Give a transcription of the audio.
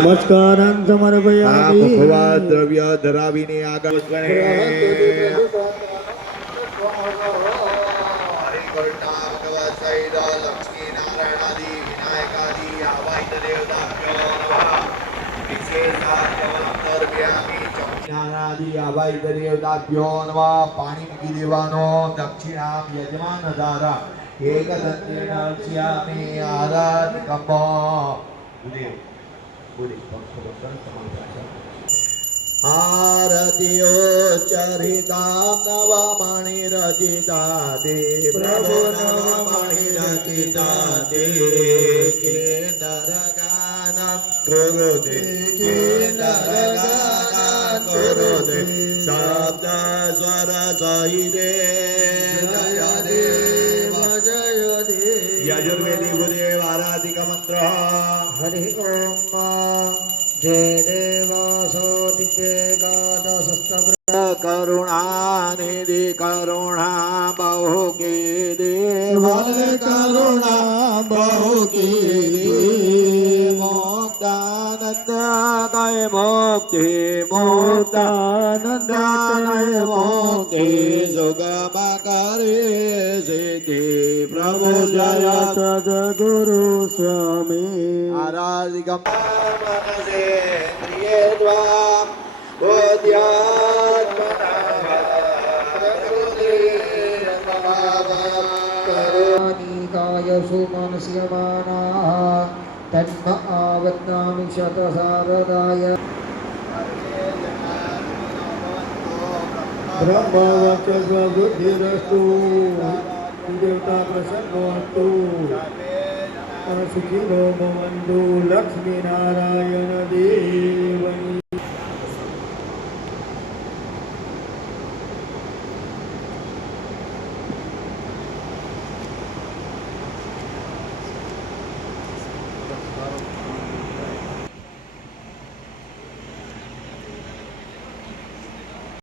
નમસ્કારાન સમર્પયામિ. ભગવા દ્રવ્ય ધરાવીને આગળ પાણી મૂકી દેવાનો. દક્ષિણામ યજમાન ધારા એક આરતીઓ ચરિતા નવમણિ રચિતા તે પ્રભુ નવમણિ રચિતા તે કેન્દ્રગાન ગુરુ દે કેન્દ્રગાન ગુરુ દે શબ્દ સ્વર સહિતે જય દેવ જય દેવ. યજુર્વેદી ભૂદેવ આરાધિક મંત્ર. હરિ ઓમ જય દેવાસો દિવ્યેકાદશસ્તપ્ર કરુણાનિધિ કરુણા બહુ કીધી કરુણા બહુ કીધી મોક્તાનંદ કય મોક્તિ મોક્તાનંદ મોક્તિ સુગમ કરે સિદ્ધિ પ્રભુ જય સદગુરુ સ્વામી. આરાધિકમ મનસેન્દ્રિયે દ્વા કાય સુમનસ્યમાનાઃ તન્મ આવત્નામિ શતસારદાય. બ્રહ્મવચસ્વબુદ્ધિરસ્તુ દેવતા પ્રસન્નોસ્તુ સુખીનો ભવન્તુ લક્ષ્મીનારાયણ દેવ.